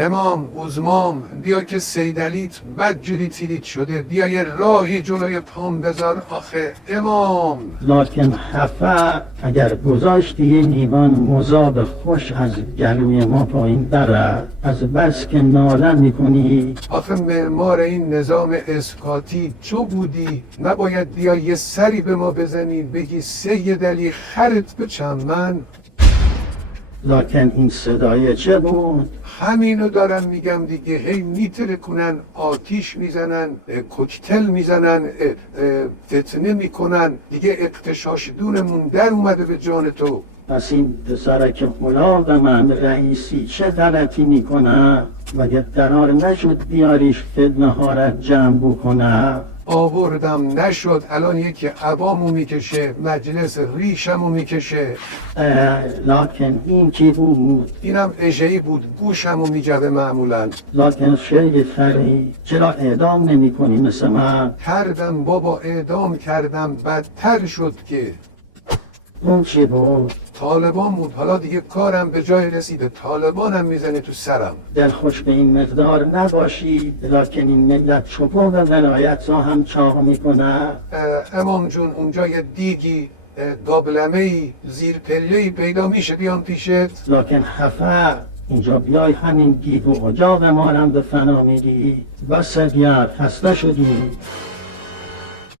امام عظمام بیا که سیدلیت بدجوری تیلیت شده، بیا یه راهی جلوی پام بذار آخه امام. لکن خفه اگر گذاشتی یه لیوان مذاب خوش از گلوی ما پایین بره، از بس که ناله میکنی. آخه معمار این نظام اسقاطی چو بودی، نباید بیا یه سری به ما بزنی بگی سید علی خرت به چمن. لکن این صدای چه بود؟ همینو دارم میگم دیگه، هی میتره کنن، آتیش میزنن، کوکتل میزنن، فتنه میکنن دیگه. اقتشاش دونمون در اومده به جان تو. پس این پسرک ملاق من رئیسی چه غلطی میکنه؟ مگه قرار نشد بیاریش فتنه ها را جمع بکنه؟ آوردم نشد، الان یکی عبامو میکشه، مجلس ریشمو میکشه. لکن این کی بود؟ اینم اژه‌ای بود، گوشمو میجوه معمولا. لکن شیخ فری چرا اعدام نمی کنی مثل من؟ کردم بابا، اعدام کردم، بدتر شد که. اون چی بود؟ طالبان بود، حالا دیگه کارم به جای رسیده، طالبانم میزنه تو سرم. دلخوش به این مقدار نباشی، لکن این ملت چوبو و ولایت را هم چاق میکنه. امام جون اونجا یه دیگی دابلمه‌ای زیر پله‌ای پیدا میشه بیام پیشت؟ لکن خفه اینجا بیای همین گیب و اجاق ما رو به فنا میدی. بس دیگر خسته شدی.